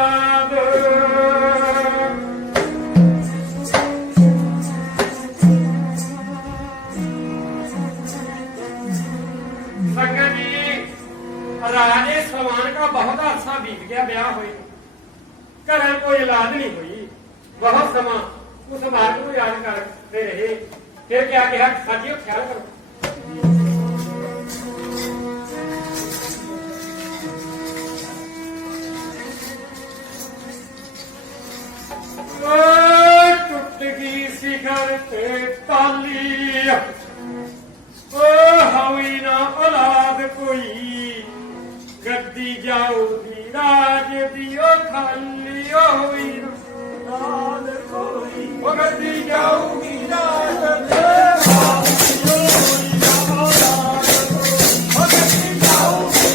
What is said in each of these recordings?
याद संगत जी राजे सलमान का बहुत अच्छा बीत गया ब्याह हुए घर कोई औलाद नहीं हुई बहुत समा उस मार्ग को याद करते रहे फिर क्या कहा साथियों ख्याल करो टूट गई शिखर पे ताली हुई ना औलाद कोई गद्दी जाऊगी राज दियो खाली हुई ना औलाद कोई गद्दी जाऊगी राज दियो गद्दी जाऊगी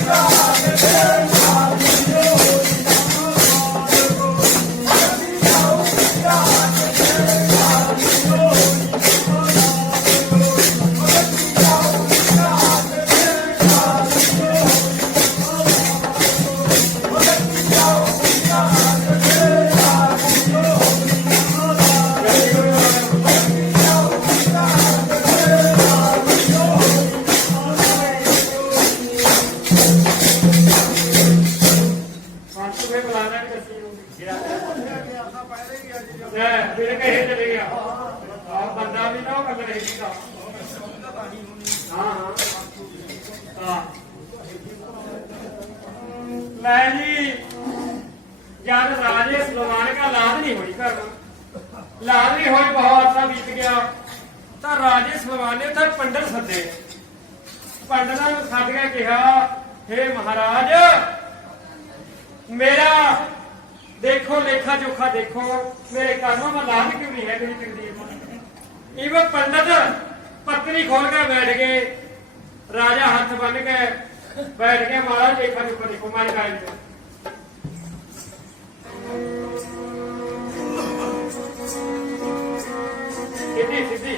राज जब राजे सलमान का लाद नहीं हुई घर लाद नहीं हुई बहुत अच्छा बीत गया तो राजे सलमान ने उधर पंडित सदे पंडित सद के कहा हे महाराज मेरा देखो लेखा जोखा देखो मेरे कर्मों में लाद क्यों नहीं है मेरी तकदीर इवन पंडित पत्नी खोल के बैठ गए राजा हाथ बन के बैठ के महाराज लेखा जोखा देखो मारी गाड़ी सीधी सीधी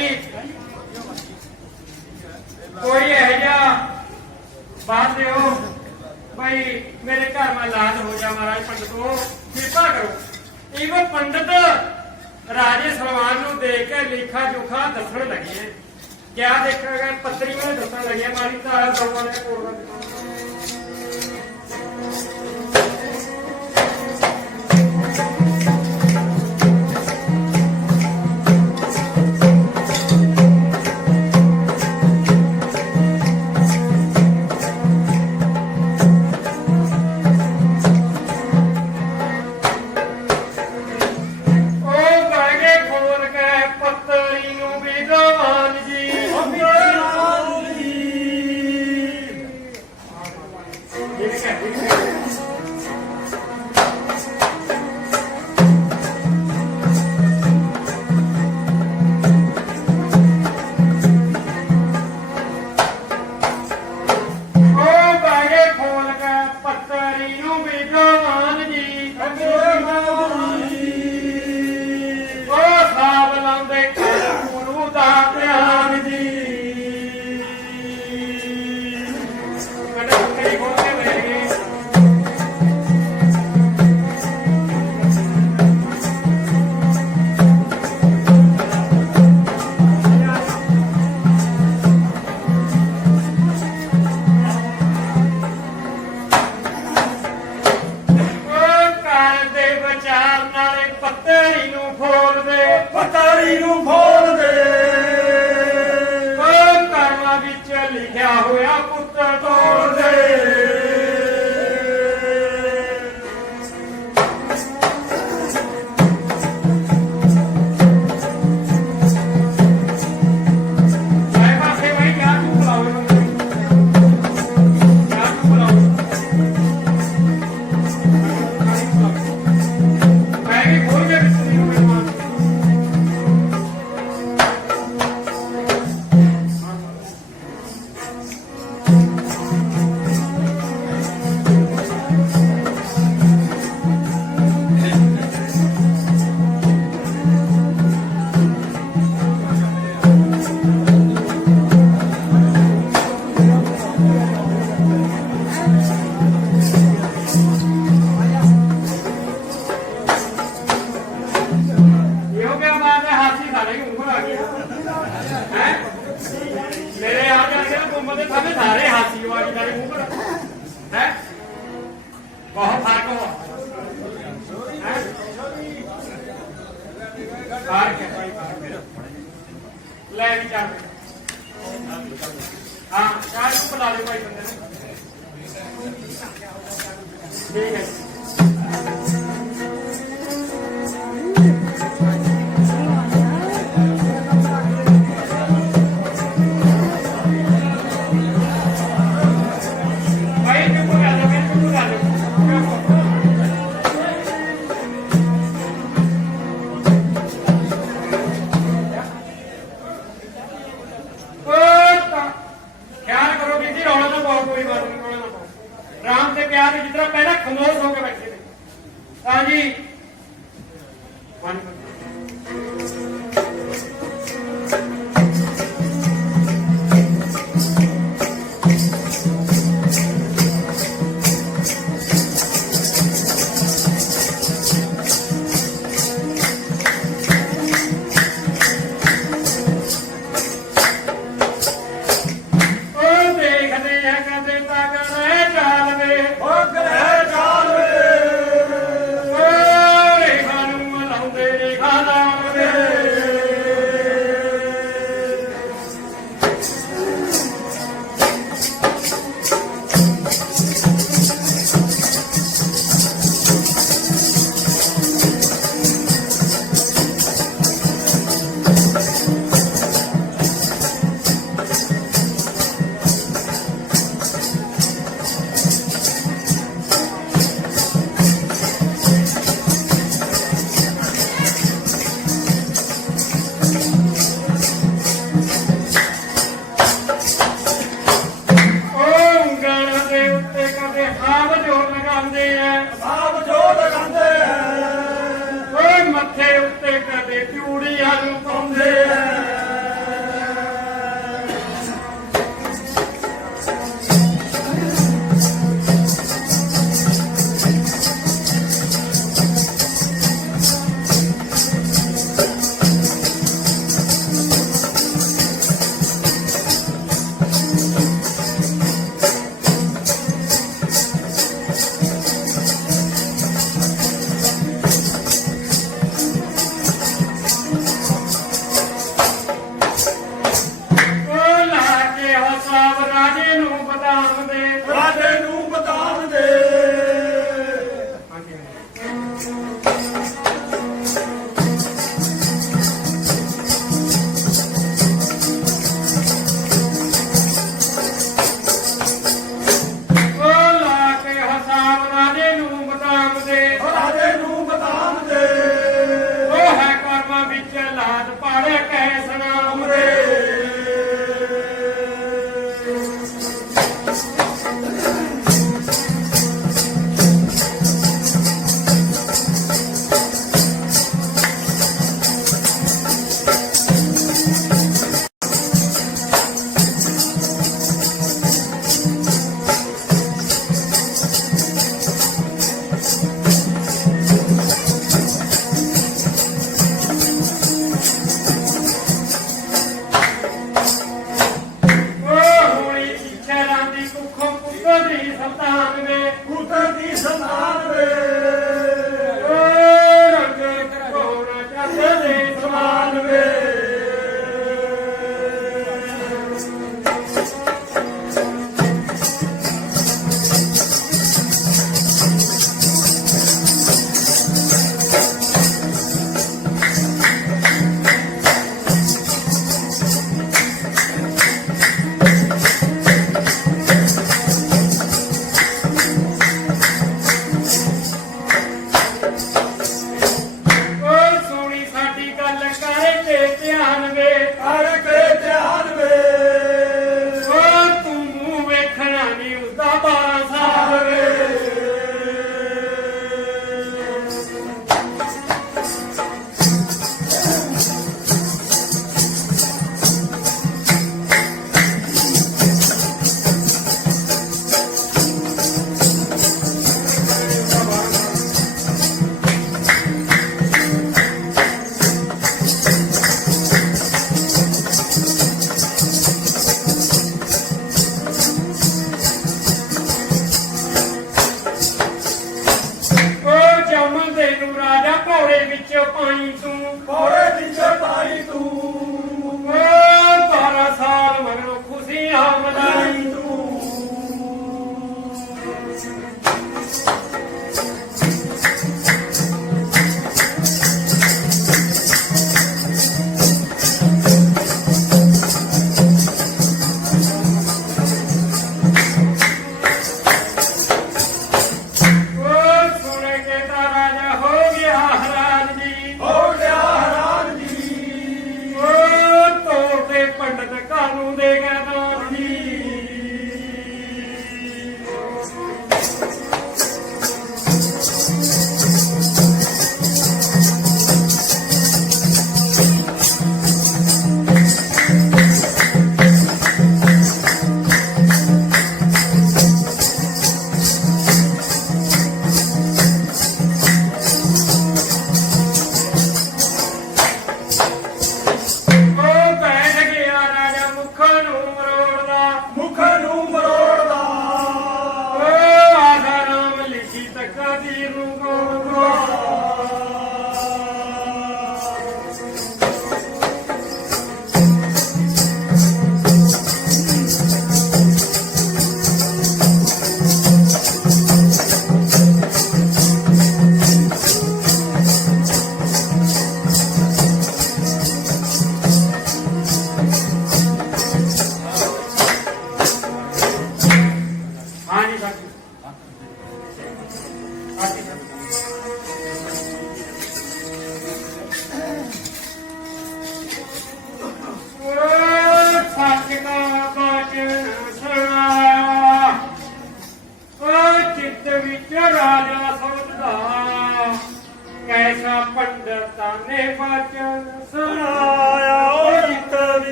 ਜੀ ਕੋਈ ਇਹੋ ਜਿਹਾ ਬਾਤ ਦਿਓ भाई मेरे घर में इलाज हो जा महाराज पंडितो कृपा करो। इवन पंडित राजे सलमान नूं देख के लेखा जोखा दसन लगे क्या देखा गया पत्री में दसन लगे मारी तारा दौड़ा ने कोड़ लिखा होया पुत्र तोड़ दे मेरे आ जाते तुम सारे हाथी हो तेरे मुंह पर है बहुत फर्क हो ले भी चार हाँ चार बुला दो भाई बंदे ठीक है राम से प्यार में जितना पहले खामोश होकर बैठे थे हाँ जी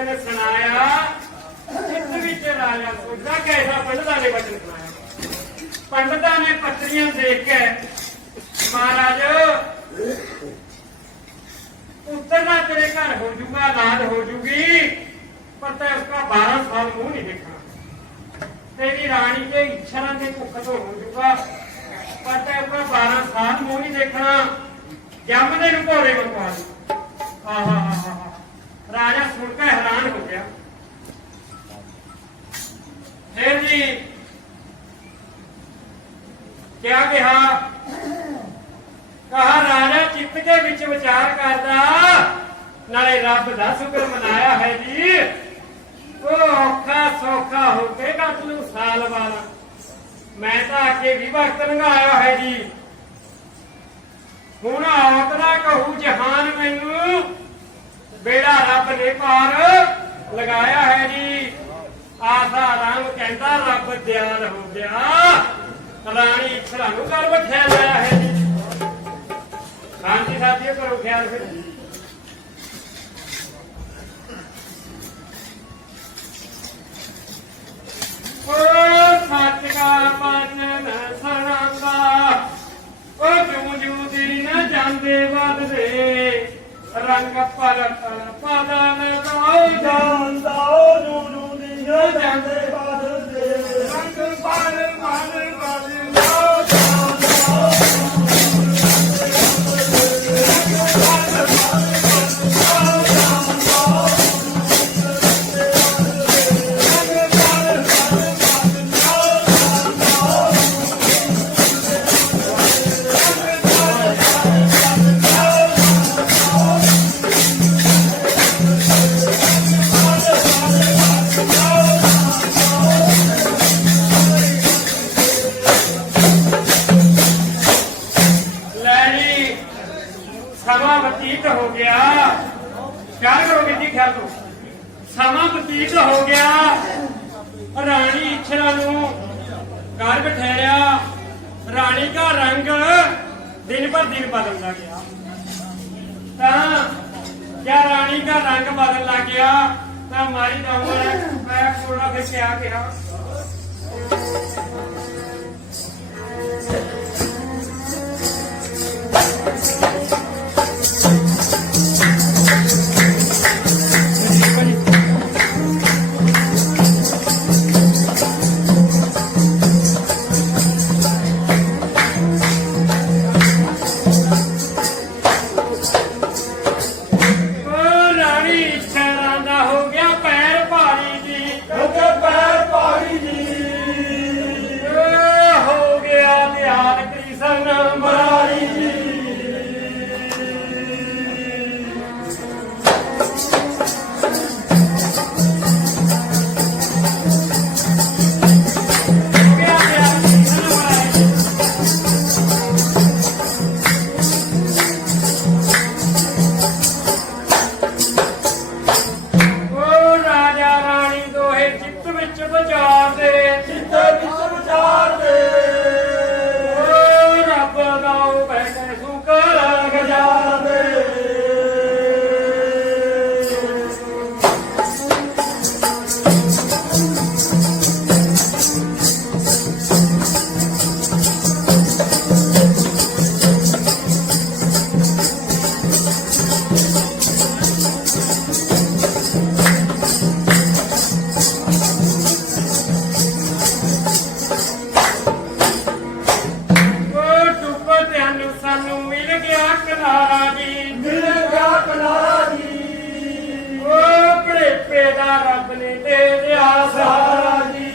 बचन सुनाया चित्त विच राजा सोचदा कैसा पंडितां ने बचन सुनाया। पंडितां ने पत्रियां देख के महाराज उतरना तेरे घर हो जूगा, औलाद हो जूगी, पर तै उसका 12 साल मुंह नहीं देखना। तेरी रानी के इच्छा के भुख तो हो जूगा, पर तै उसका 12 साल मुंह नहीं देखना। जमने नूं घोड़े को पा दी। राजा सुनकर हैरान हो गया। फिर जी क्या कहा राजा चित्त के विच विचार करदा, नाले रब दा शुक्र मनाया है जी। ओ औखा सौखा हो के कट लू साल वाला, मैं तो आके भी वक्त लंघाया है जी। हुण औत ना कहू जहान मैनू, बेड़ा रब ने पार लगाया है जी। आसा राम कहता रब दयाल हो गया, रानी इच्छा नूं कर बैठा लाया है जी। हाँ जी साथियों करो ख्याल फिर। ओ सच का वचन सुनांदा, ओ जूं जूं दिन जांदे वधदे, रंग पर पदन दो जांदा, जूं जूं दिन जांदे वधदे, रंग पर मन बदलो जांदा। समा बतीत हो गया, ख्याल करोगे जी, ख्याल करो। समा बतीत हो गया, रानी इच्छरा नूं घर बिठाया। रानी का रंग दिन पर दिन बदलता गया। क्या रानी का रंग बदलना गया तो हमारी मैं थोड़ा फिर क्या कहा। रब ने दे दिया सहारा जी।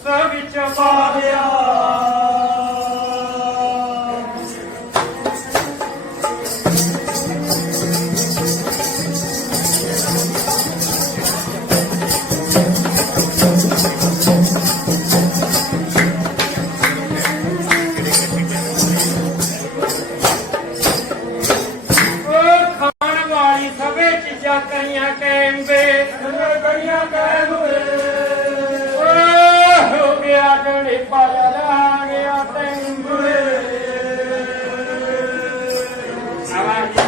ਉਸ ਵਿੱਚ ਪਾ ਦਿਆ। करिया कैम वे करिया कैम वे हो गया गणे पाया ला गया तैम वे आवाज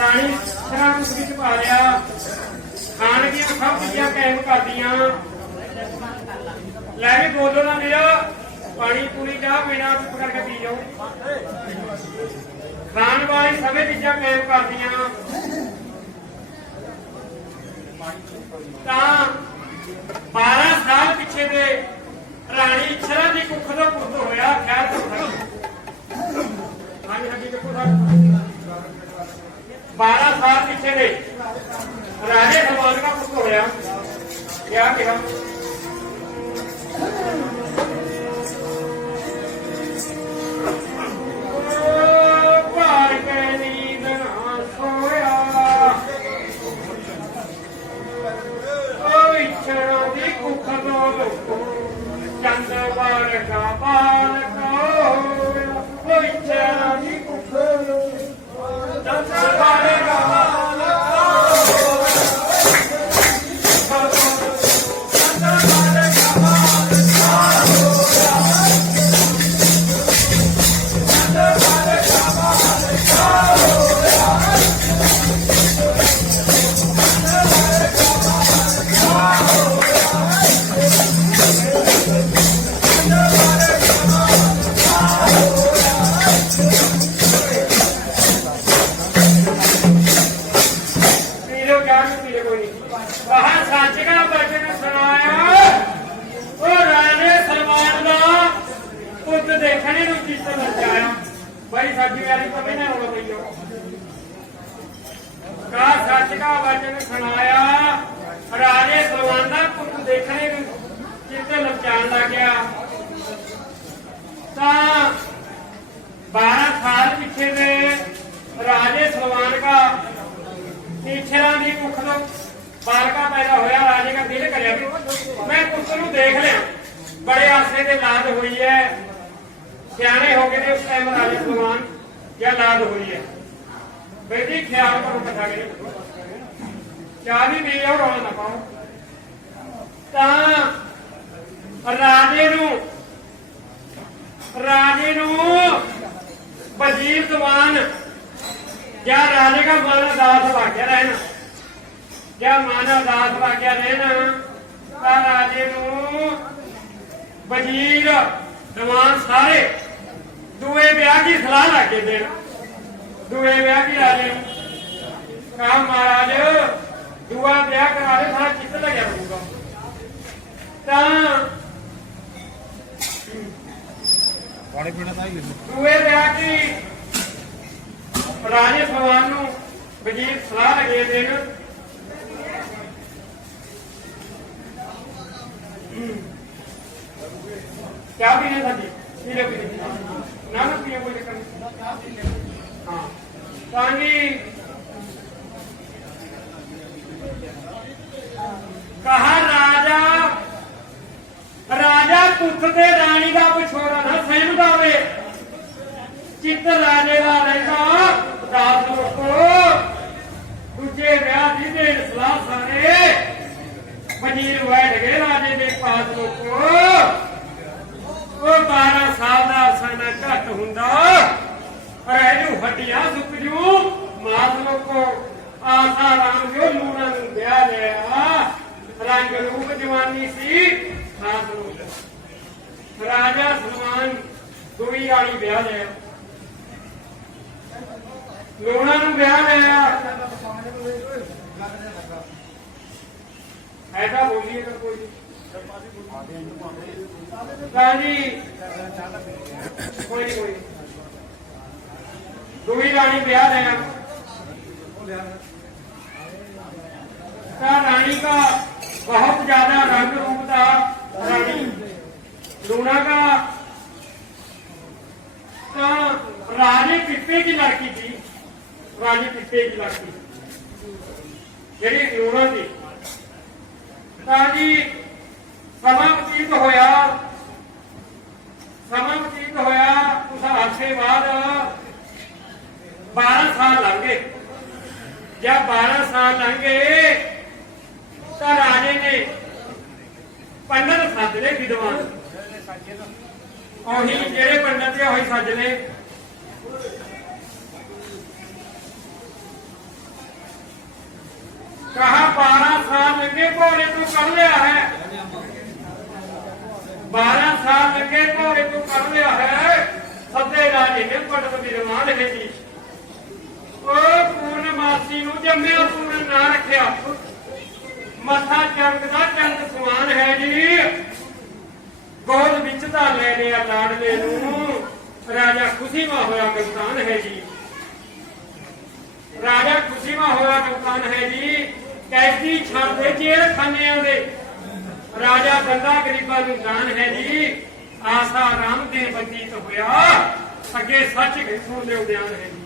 राणी विच पा लिया खान की सब चीजा कैम कर दिया लै भी बोलो ना मेरा पानी पूरी चाह पीना चुप करके पी जाओ खान वाली सभी चीजा कैम कर दिया 12 साल पिछे दे राणी इच्छरा की कुख का पुत होया खैर तो 12 साल पिछे दे राजे सलमान का पुत्र होया क्या कहा भार के नींद ना सोया इच्छा दी कुख दो चंद बार का बाल को इच्छा दी कुख चंद बार का सच का वचन सुनाया राजे सलमान का पुत देखने चित्त लपचान लग गया 12 साल पिछे दे राजे सलमान का इच्छा की कुख तो बालका पैदा होया राजे का दिल कर मैं पुत्र को देख लिया बड़े आसरे से लाद हुई है सियाने हो गए उस टाइम राजे सलमान क्या लाद हुई है बेटी ख्याल करो कथा के क्या भी पी जाओ रौला ना पाओ राजे वजीर दीवान क्या राजे का मन दास वाक्या रहना क्या मन दास वाक्या रहना राजे वजीर दीवान सारे दुए ब्याह की सलाह लगे देना दुए ब्याह की राजे कहा महाराज दुआ ब्याह करा दे सारा चित्त लगे रहूगा दुए ब्याह की राजे सलमान नूं वजीर सलाह लगे देन क्या पीने सब्जी पीले पीने ना पिया कोई चक्कर नहीं। हाँ ताकि कहा राजा राजा पुख ते रानी का पिछोड़ा ना सहमदा वे चित्त राजे का रहता दास लोगो दूजे ब्याह की देर सलाह सारे वजीर बैठ गए राजे के पास लोगो 12 साल का अरसा घट हुंदा रहजू हड्डियां सुक जू मास लोगो आसा राम जो लूणा नूं ब्याह लिया रंग रूप जवानी सी खास रूप राजा सलमान दुई वाली ब्याह लिया लूणा नूं ब्याह लिया ऐसा बोलिएगा कोई जी कोई कोई दुई रानी ब्याह लिया रानी का बहुत ज्यादा रंग रूप था रानी लूणा का राजे पिप्पे की लड़की थी राजे पिप्पे की लड़की जी लूणा थी जी समा बतीत होया उस अरसे बाद 12 साल लंघे जब 12 साल लंघे तो राजे ने पंडित सद ले विद्वान ਉਹੀ ਜਿਹੜੇ ਪੰਡਤ ਆ ਉਹੀ ਸੱਜ ਲੈ कहा 12 साल लगे घोड़े तो कर लिया है 12 साल लगे घोड़े तो कर लिया है सदे राजे ने पंडित विद्वान है जी पूर्णमासी नूं जम्मिया पूर्ण ना रखिया मथा चमकदा चंद समान है जी गोद विच दा ले लिया लाडले नूं राजा खुशी में होया कप्तान है जी राजा खुशी में होया कप्तान है जी कैदी छाड़ते जेल खानिया दे राजा बंदा गरीबा नूं दान है जी आसा राम दे बतीत होया अगे सच सुन दे उद्यान है जी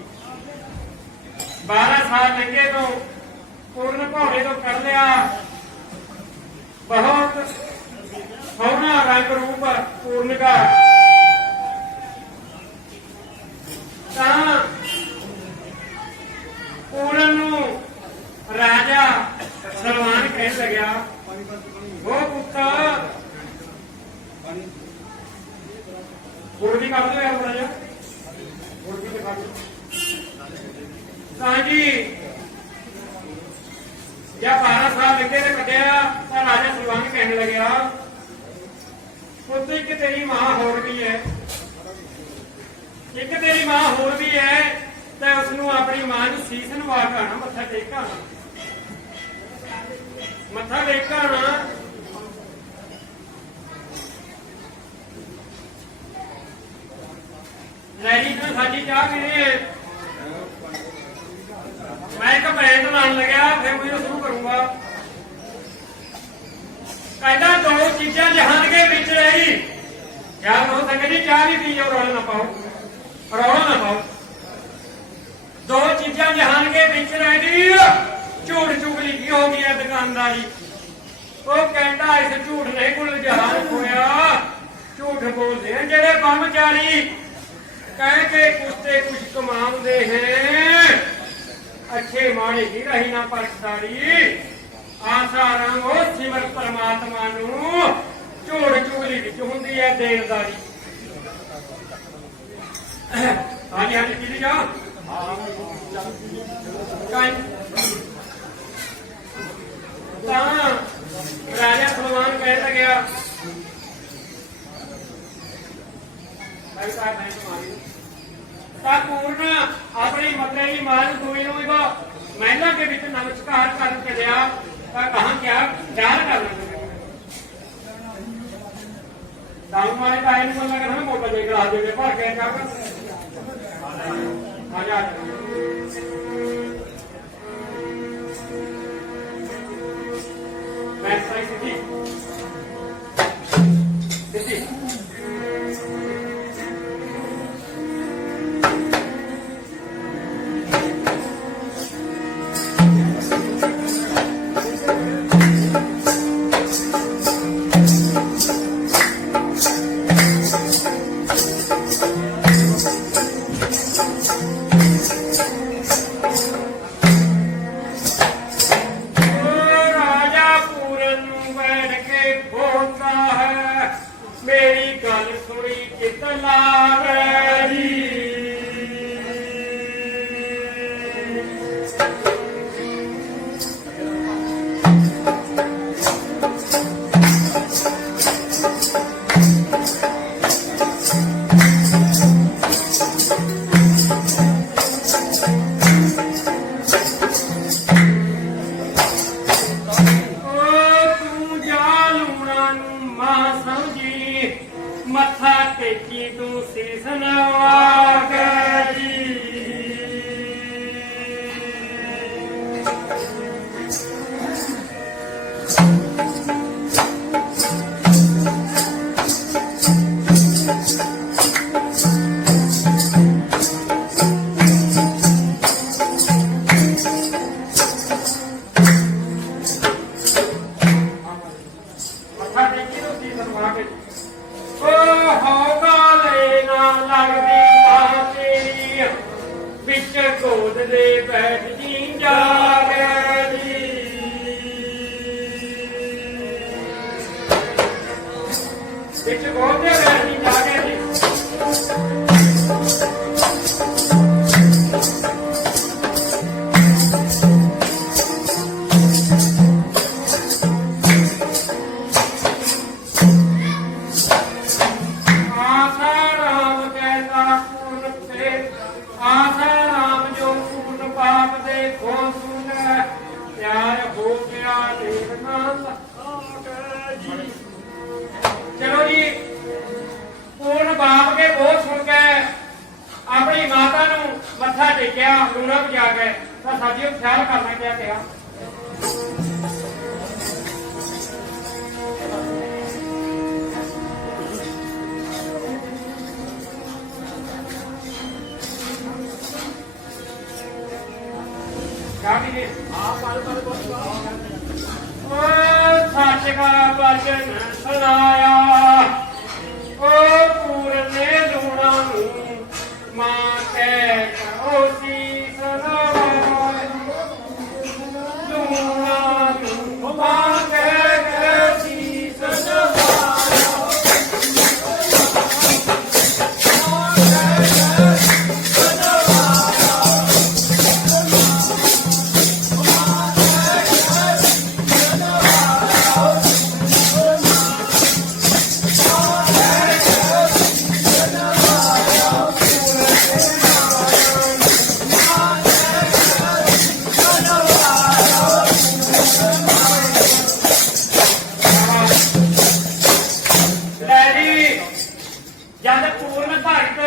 12 साल लगे तो पूर्ण घोड़े तो कर लिया बहुत सोहना रंग रूप पूर्ण का पूर्ण राजा सलमान कह लग्या वो पुत्र गुड़ भी कर दो यार राजा गुड़ भी दिखा दो जी जब 12 साल लगे तो कटिया तो राजा सलमान कहने लग्या पुत्र एक तेरी मां होर भी है एक तेरी मां होर भी है तो उसनू अपनी मां नूं सीस नवा के आना मत्था टेक आना मत्था टेक आना लैली तो साडी चाह पीने मैं एक बैंड लाने लग्या फिर मुझे शुरू करूंगा कहना 2 चीजा जहान के बिच रही क्या हो संगत जी चाह भी पी जाओ रौला ना पाओ 2 चीजा जहान के बिच रही झूठ चुगली की हो गई है दुकानदारी वो कहता इस झूठ ने कुल जहान होया झूठ बोलते हैं जेड़े कर्मचारी कह के कुछ कुछ कमाते हैं अच्छे माड़े की रही ना परखदारी आसा रंग सिमर परमात्मा नूं झूठ चुगली विच हुंदी है देनदारी हाँ जी हाँ जी की जा राजा सलमान कहता गया पूर्ण अपनी मतरेली मां दुई महिला के बीच नमस्कार कर चलिया कहा क्या ख्याल करना दाऊ मारे का आई बोलना करना मोटा देगा आज दे पर कह क्या आजा मैं सही सिटी सिटी ਮੱਥਾ ਟੇਕਿਆ ਲੂਣਾ ਵਜਾ ਕੇ ਤਾਂ ਸਾਡੀਓ ਖਿਆਲ ਕਰਨਾ ਕਿਆ ਕਿਹਾ सच का भजन सुनाया ओ पूरन ने लूणा मां के करो सी सुनाया लूणा मां के करो सी सुनाया जब पूर्ण भगत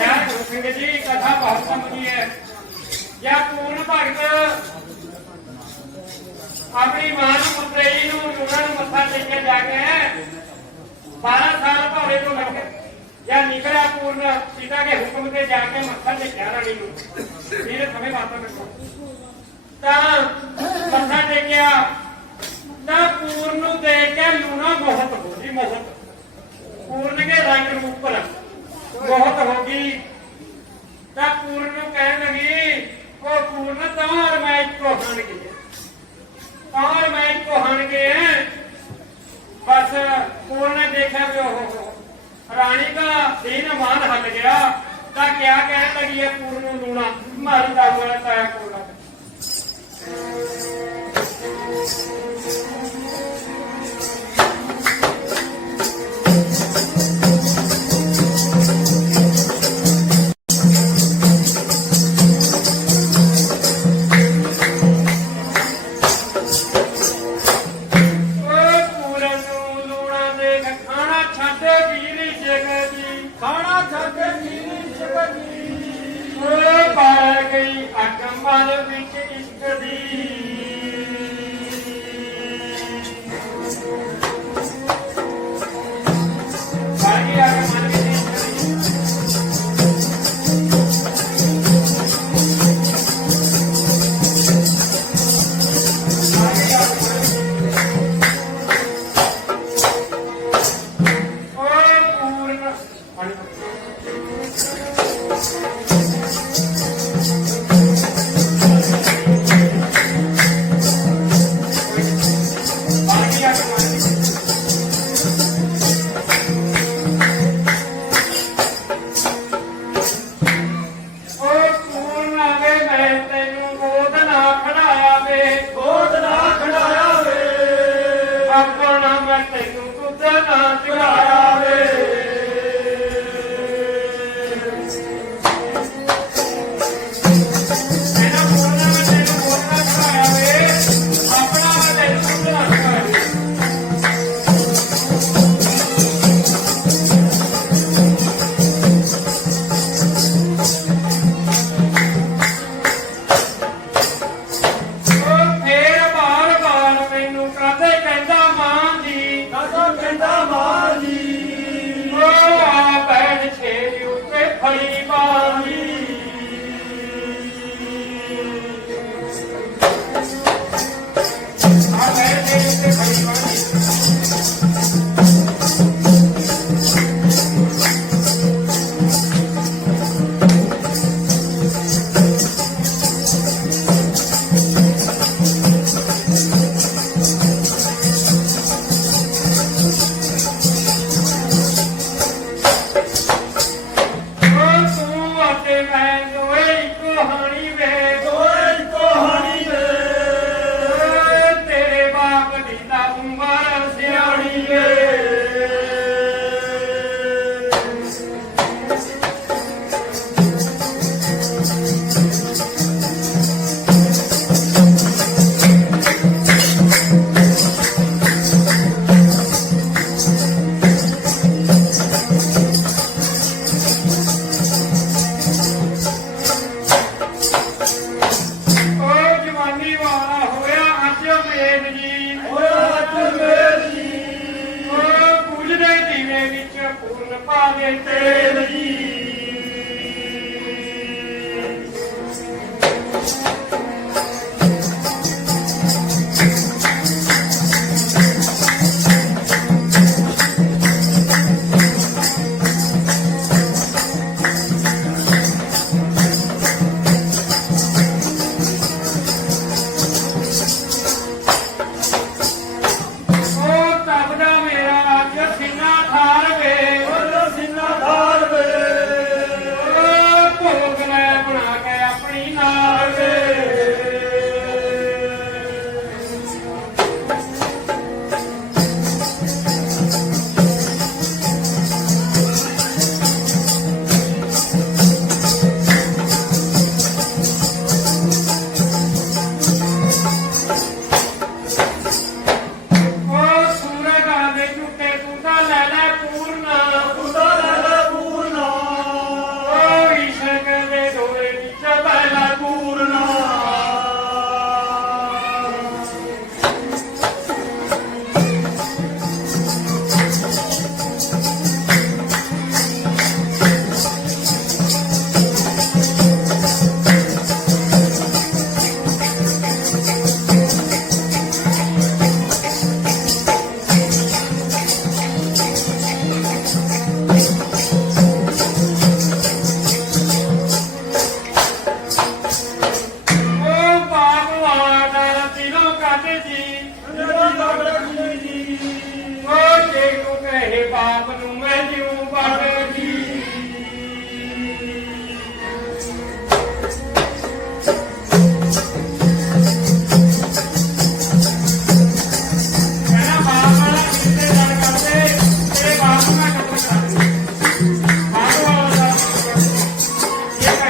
यार सिंह जी कथा बहुत समझी है या पूर्ण भगत अपनी मां पुत्री लूणा मत्था टेके जाके 12 साल भावे तो लग या निकला पूर्ण सीता के हुक्म से जाके मत्था टेकिया रानी मेरे समय बात मत्था टेकिया पूर्ण देख के लूणा मोहत हो गई मोहत पूर्ण के रंग रूप पर बहुत होगी तब पूर्ण कह लगी वो पूर्ण तमार मैच को हन गए और मैच को हन गए बस पूर्ण ने देखा भी हो रानी का दीन मान हट गया तो क्या कह लगी है पूर्ण लूणा मारी का हुआ ताया पूर्ण मल विच इश्क दी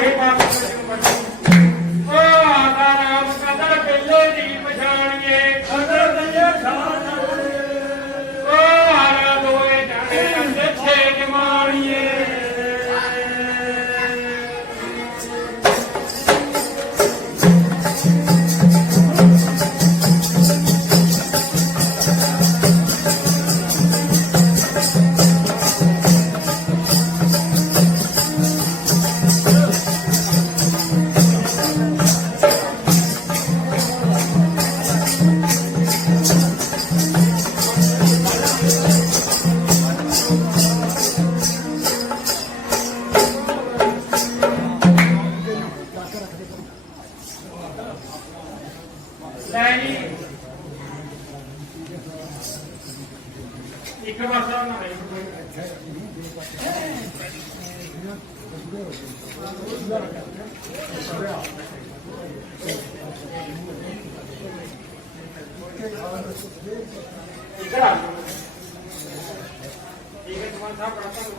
ਕਹੇ ਬਾਤ ਓ ਆਦਾ ਰਾਮ ਕਦਰ ਪਹਿਲੇ ਦੀ ਪਛਾਣੀਏ ਕਦਰ ਦਈਏ ਛਾਣ ਓ ਹਾਰਾ ਦੋਏ ਜਾਣੇ ਅੰਦੇ ਛੇ ਜਮਾਣੀਏ ਲੈ ਜੀ ਇੱਕ ਵਾਰ ਨਾ इधर आ ठीक है तुम्हारा साहब